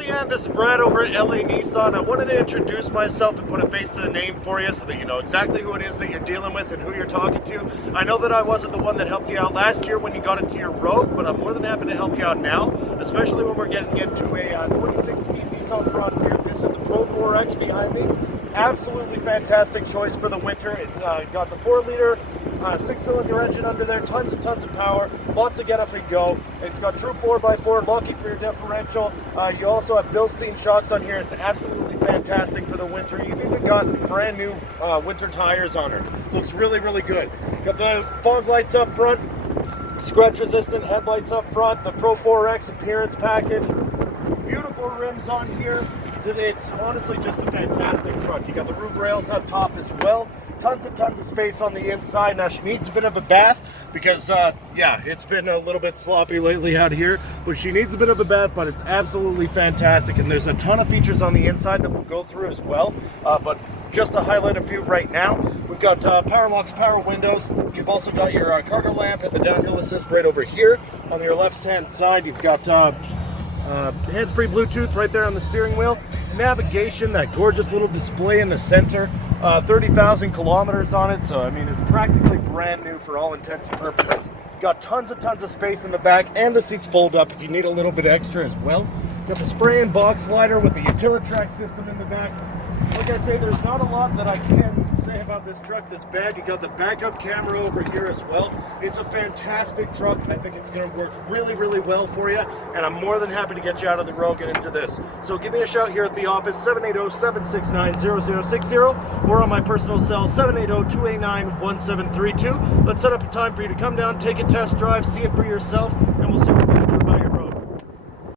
Leanne, this is Brad over at LA Nissan. I wanted to introduce myself and put a face to the name for you so that you know exactly who it is that you're dealing with and who you're talking to. I know that I wasn't the one that helped you out last year when you got into your Rogue, but I'm more than happy to help you out now, especially when we're getting into a 2016 Nissan Frontier. This is the Pro 4X behind me. Absolutely fantastic choice for the winter. It's got the 4-liter 6-cylinder engine under there, tons and tons of power, lots of get up and go. It's got true 4x4 locking rear differential. You also have Bilstein shocks on here. It's absolutely fantastic for the winter. You've even got brand new winter tires on her. Looks really, really good. Got the fog lights up front, scratch resistant headlights up front, the Pro 4X appearance package, beautiful rims on here. It's honestly just a fantastic truck. You got the roof rails up top as well. Tons and tons of space on the inside. Now she needs a bit of a bath because, yeah, it's been a little bit sloppy lately out here. But she needs a bit of a bath, but it's absolutely fantastic. And there's a ton of features on the inside that we'll go through as well. But just to highlight a few right now, we've got power locks, power windows. You've also got your cargo lamp and the downhill assist right over here. On your left-hand side, you've got hands-free Bluetooth right there on the steering wheel. Navigation, that gorgeous little display in the center. 30,000 kilometers on it, so I mean it's practically brand new for all intents and purposes. Got tons of space in the back, and the seats fold up if you need a little bit extra as well. Got the spray and box slider with the Utilitrack system in the back. Like I say, there's not a lot that I can say about this truck that's bad. You got the backup camera over here as well. It's a fantastic truck. I think it's going to work really, really well for you, and I'm more than happy to get you out of the Rogue and into this. So give me a shout here at the office, 780-769-0060, or on my personal cell, 780-289-1732. Let's set up a time for you to come down, take a test drive, see it for yourself, and we'll see what